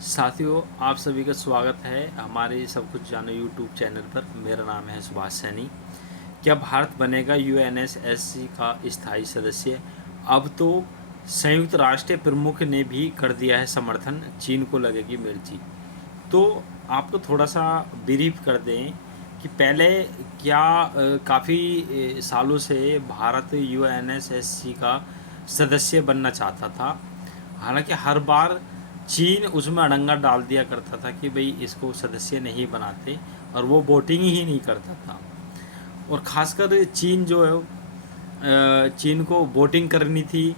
साथियों, आप सभी का स्वागत है हमारे सब कुछ जानो यूट्यूब चैनल पर। मेरा नाम है सुभाष सैनी। क्या भारत बनेगा यूएनएसएससी का स्थायी सदस्य? अब तो संयुक्त राष्ट्र प्रमुख ने भी कर दिया है समर्थन, चीन को लगेगी मिर्ची। तो आपको थोड़ा सा ब्रीफ कर दें कि पहले क्या काफ़ी सालों से भारत यूएनएसएससी का सदस्य बनना चाहता था। हालांकि हर बार चीन उसमें अड़ंगा डाल दिया करता था कि भाई इसको सदस्य नहीं बनाते, और वो वोटिंग ही नहीं करता था। और ख़ासकर चीन जो है, चीन को वोटिंग करनी थी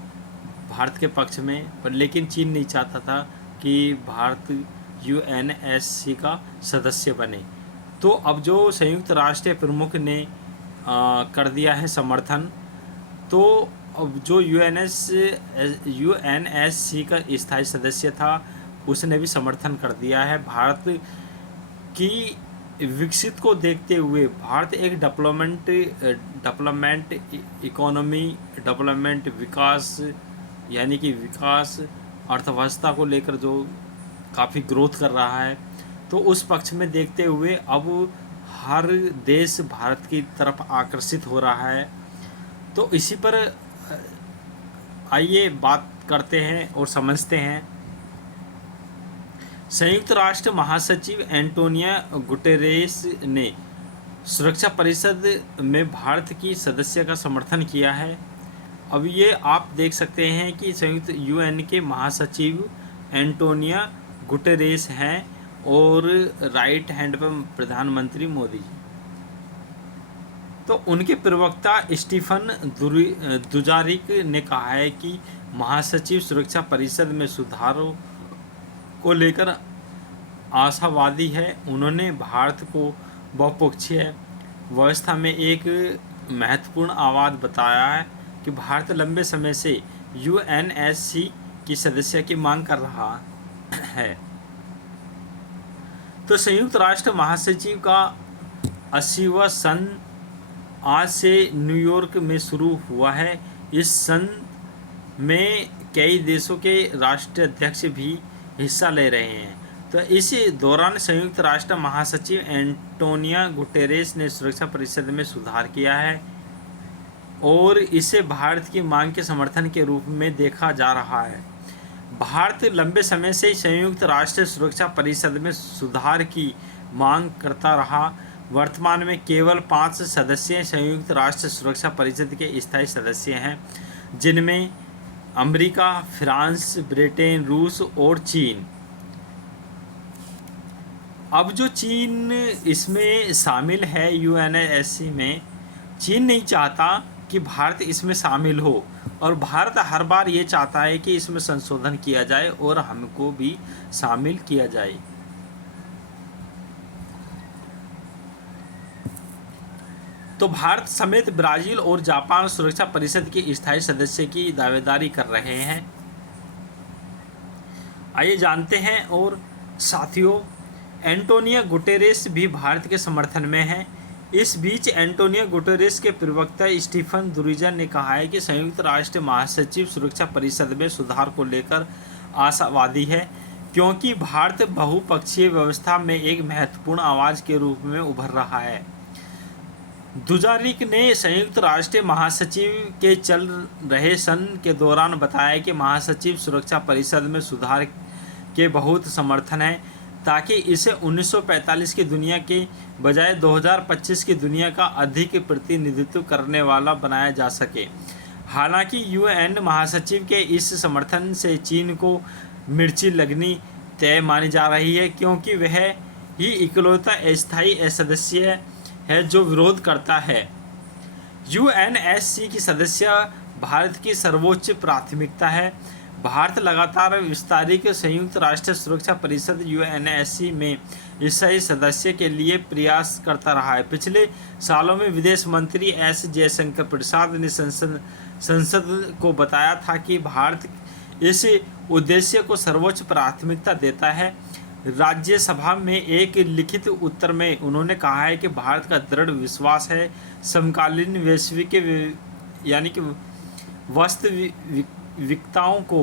भारत के पक्ष में, पर लेकिन चीन नहीं चाहता था कि भारत यूएनएससी का सदस्य बने। तो अब जो संयुक्त राष्ट्र प्रमुख ने कर दिया है समर्थन, तो अब जो यूएनएससी का स्थायी सदस्य था उसने भी समर्थन कर दिया है। भारत की विकसित को देखते हुए भारत एक डेवलपमेंट इकोनॉमी, डेवलपमेंट विकास, यानी कि विकास अर्थव्यवस्था को लेकर जो काफ़ी ग्रोथ कर रहा है, तो उस पक्ष में देखते हुए अब हर देश भारत की तरफ आकर्षित हो रहा है। तो इसी पर आइए बात करते हैं और समझते हैं। संयुक्त राष्ट्र महासचिव एंटोनिया गुटेरेस ने सुरक्षा परिषद में भारत की सदस्य का समर्थन किया है। अब ये आप देख सकते हैं कि संयुक्त यूएन के महासचिव एंटोनिया गुटेरेस हैं और राइट हैंड पर प्रधानमंत्री मोदी जी। तो उनके प्रवक्ता स्टीफन दुजारिक ने कहा है कि महासचिव सुरक्षा परिषद में सुधारों को लेकर आशावादी है। उन्होंने भारत को बहुपक्षीय व्यवस्था में एक महत्वपूर्ण आवाज़ बताया है कि भारत लंबे समय से यूएनएससी की सदस्य की मांग कर रहा है। तो संयुक्त राष्ट्र महासचिव का 80वां सन आज से न्यूयॉर्क में शुरू हुआ है। इस सन में कई देशों के राष्ट्राध्यक्ष भी हिस्सा ले रहे हैं। तो इस दौरान संयुक्त राष्ट्र महासचिव एंटोनिया गुटेरेस ने सुरक्षा परिषद में सुधार किया है और इसे भारत की मांग के समर्थन के रूप में देखा जा रहा है। भारत लंबे समय से संयुक्त राष्ट्र सुरक्षा परिषद में सुधार की मांग करता रहा। वर्तमान में केवल 5 सदस्य संयुक्त राष्ट्र सुरक्षा परिषद के स्थायी सदस्य हैं, जिनमें अमेरिका, फ्रांस, ब्रिटेन, रूस और चीन। अब जो चीन इसमें शामिल है यूएनएससी में, चीन नहीं चाहता कि भारत इसमें शामिल हो, और भारत हर बार ये चाहता है कि इसमें संशोधन किया जाए और हमको भी शामिल किया जाए। तो भारत समेत ब्राज़ील और जापान सुरक्षा परिषद के स्थायी सदस्य की दावेदारी कर रहे हैं। आइए जानते हैं। और साथियों, एंटोनिया गुटेरेस भी भारत के समर्थन में हैं। इस बीच एंटोनिया गुटेरेस के प्रवक्ता स्टीफन दुरिजन ने कहा है कि संयुक्त राष्ट्र महासचिव सुरक्षा परिषद में सुधार को लेकर आशावादी है, क्योंकि भारत बहुपक्षीय व्यवस्था में एक महत्वपूर्ण आवाज़ के रूप में उभर रहा है। दुजारिक ने संयुक्त राष्ट्र महासचिव के चल रहे सन के दौरान बताया कि महासचिव सुरक्षा परिषद में सुधार के बहुत समर्थन है, ताकि इसे 1945 की दुनिया के बजाय 2025 की दुनिया का अधिक प्रतिनिधित्व करने वाला बनाया जा सके। हालांकि यूएन महासचिव के इस समर्थन से चीन को मिर्ची लगनी तय मानी जा रही है, क्योंकि वह ही इकलौता अस्थायी सदस्य है जो विरोध करता है। यूएनएससी की सदस्य भारत की सर्वोच्च प्राथमिकता है। भारत लगातार विस्तारित संयुक्त राष्ट्र सुरक्षा परिषद यूएनएससी में स्थायी सदस्य के लिए प्रयास करता रहा है। पिछले सालों में विदेश मंत्री एस जयशंकर प्रसाद ने संसद को बताया था कि भारत इस उद्देश्य को सर्वोच्च प्राथमिकता देता है। राज्यसभा में एक लिखित उत्तर में उन्होंने कहा है कि भारत का दृढ़ विश्वास है समकालीन वैश्विक यानी कि वास्तविकताओं को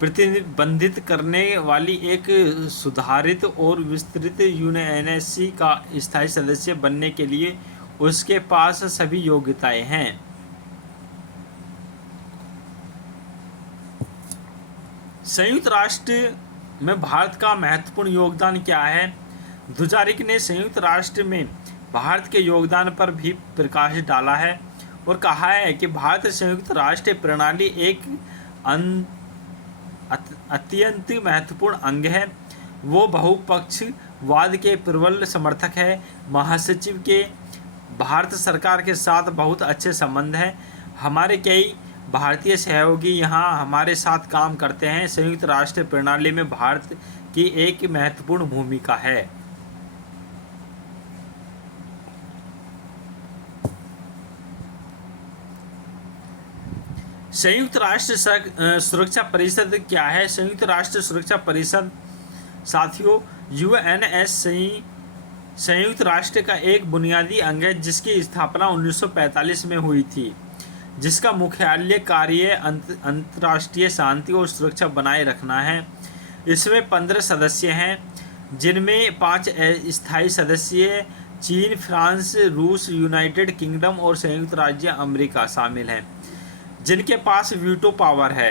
प्रतिबंधित करने वाली एक सुधारित और विस्तृत यूएनएससी का स्थायी सदस्य बनने के लिए उसके पास सभी योग्यताएं हैं। संयुक्त राष्ट्र में भारत का महत्वपूर्ण योगदान क्या है? दुजारिक ने संयुक्त राष्ट्र में भारत के योगदान पर भी प्रकाश डाला है और कहा है कि भारत संयुक्त राष्ट्र प्रणाली एक अत्यंत महत्वपूर्ण अंग है। वो बहुपक्षवाद के प्रबल समर्थक है। महासचिव के भारत सरकार के साथ बहुत अच्छे संबंध हैं। हमारे कई भारतीय सहयोगी यहाँ हमारे साथ काम करते हैं। संयुक्त राष्ट्र प्रणाली में भारत की एक महत्वपूर्ण भूमिका है। संयुक्त राष्ट्र सुरक्षा परिषद क्या है? संयुक्त राष्ट्र सुरक्षा परिषद साथियों यूएनएससी संयुक्त राष्ट्र का एक बुनियादी अंग है जिसकी स्थापना 1945 में हुई थी, जिसका मुख्यालय कार्य अंतर्राष्ट्रीय शांति और सुरक्षा बनाए रखना है। इसमें 15 सदस्य हैं, जिनमें 5 स्थायी सदस्य चीन, फ्रांस, रूस, यूनाइटेड किंगडम और संयुक्त राज्य अमेरिका शामिल हैं, जिनके पास वीटो पावर है।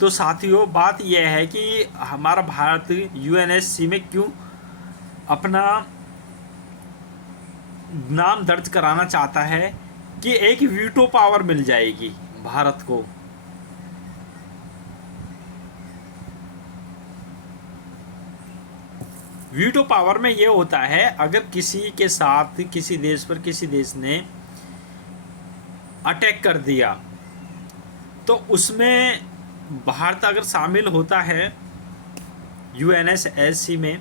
तो साथियों बात यह है कि हमारा भारत यूएनएससी में क्यों अपना नाम दर्ज कराना चाहता है कि एक वीटो पावर मिल जाएगी भारत को। वीटो पावर में यह होता है अगर किसी के साथ किसी देश पर किसी देश ने अटैक कर दिया तो उसमें भारत अगर शामिल होता है यूएनएससी में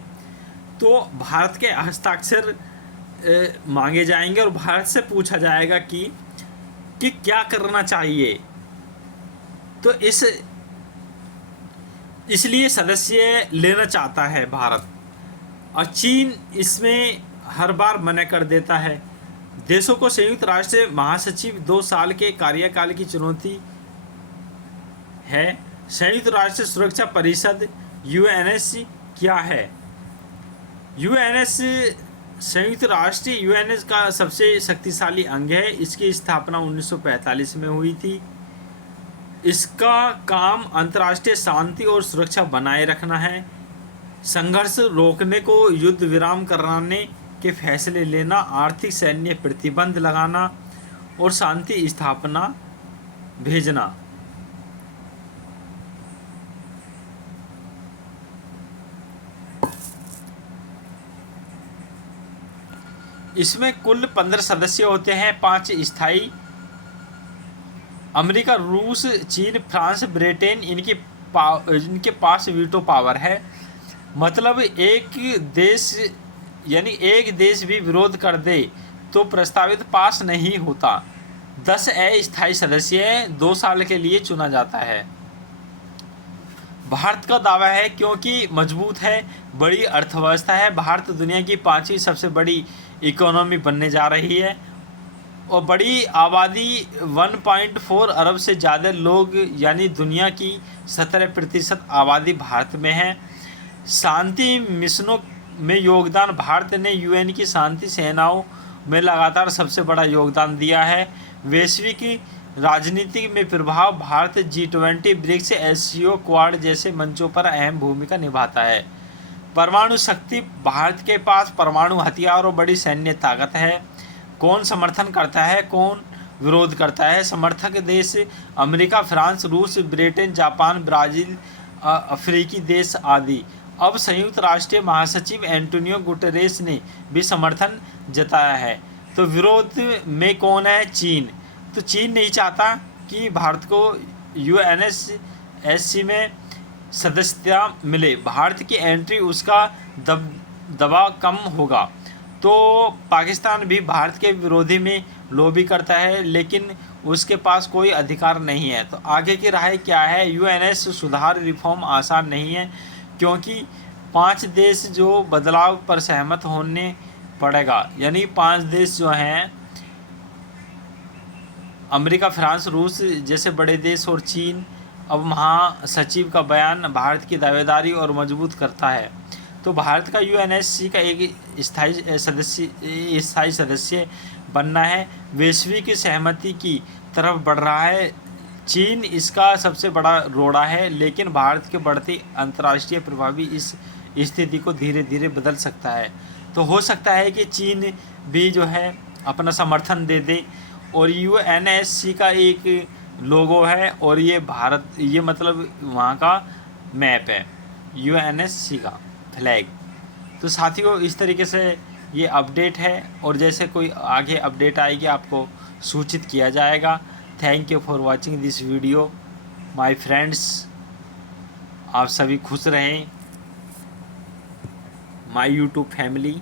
तो भारत के हस्ताक्षर मांगे जाएंगे और भारत से पूछा जाएगा कि क्या करना चाहिए। तो इसलिए सदस्य लेना चाहता है भारत, और चीन इसमें हर बार मना कर देता है। देशों को संयुक्त राष्ट्र महासचिव 2 साल के कार्यकाल की चुनौती है। संयुक्त राष्ट्र सुरक्षा परिषद यूएनएससी क्या है? यूएनएस संयुक्त राष्ट्र यूएनएस का सबसे शक्तिशाली अंग है। इसकी स्थापना 1945 में हुई थी। इसका काम अंतर्राष्ट्रीय शांति और सुरक्षा बनाए रखना है, संघर्ष रोकने को, युद्ध विराम कराने के फैसले लेना, आर्थिक सैन्य प्रतिबंध लगाना और शांति स्थापना भेजना। इसमें कुल 15 सदस्य होते हैं, 5 स्थायी। अमेरिका, रूस, चीन, फ्रांस, ब्रिटेन इनके पास वीटो पावर है। मतलब एक देश भी विरोध कर दे तो प्रस्तावित पास नहीं होता। 10 अस्थायी सदस्य 2 साल के लिए चुना जाता है। भारत का दावा है क्योंकि मजबूत है, बड़ी अर्थव्यवस्था है। भारत दुनिया की 5वीं सबसे बड़ी इकोनॉमी बनने जा रही है और बड़ी आबादी 1.4 अरब से ज़्यादा लोग यानी दुनिया की 17% आबादी भारत में है। शांति मिशनों में योगदान, भारत ने यूएन की शांति सेनाओं में लगातार सबसे बड़ा योगदान दिया है। वैश्विक राजनीति में प्रभाव, Bharat G20, BRICS, SCO, quad जैसे मंचों पर अहम भूमिका निभाता है। परमाणु शक्ति, भारत के पास परमाणु हथियार और बड़ी सैन्य ताकत है। कौन समर्थन करता है, कौन विरोध करता है? समर्थक देश अमेरिका, फ्रांस, रूस, ब्रिटेन, जापान, ब्राज़ील, अफ्रीकी देश आदि। अब संयुक्त राष्ट्र महासचिव एंटोनियो गुटेरेस ने भी समर्थन जताया है। तो विरोध में कौन है? चीन। तो चीन नहीं चाहता कि भारत को यूएनएससी में सदस्यता मिले। भारत की एंट्री उसका दबाव कम होगा। तो पाकिस्तान भी भारत के विरोधी में लॉबी करता है, लेकिन उसके पास कोई अधिकार नहीं है। तो आगे की राय क्या है? यूएनएस सुधार रिफॉर्म आसान नहीं है, क्योंकि 5 देश जो बदलाव पर सहमत होने पड़ेगा। यानी 5 देश जो हैं अमेरिका, फ्रांस, रूस जैसे बड़े देश और चीन अब महासचिव का बयान भारत की दावेदारी और मजबूत करता है। तो भारत का यूएनएससी का एक स्थायी सदस्य बनना है, वैश्विक सहमति की तरफ बढ़ रहा है। चीन इसका सबसे बड़ा रोड़ा है, लेकिन भारत के बढ़ते अंतर्राष्ट्रीय प्रभावी इस स्थिति को धीरे धीरे बदल सकता है। तो हो सकता है कि चीन भी जो है अपना समर्थन दे दे। और यूएनएससी का एक लोगो है और ये भारत, ये मतलब वहाँ का मैप है, यूएनएससी का फ्लैग। तो साथियों इस तरीके से ये अपडेट है, और जैसे कोई आगे अपडेट आएगी आपको सूचित किया जाएगा। Thank you for watching this video my friends. आप सभी खुश रहें, माय यूट्यूब फैमिली।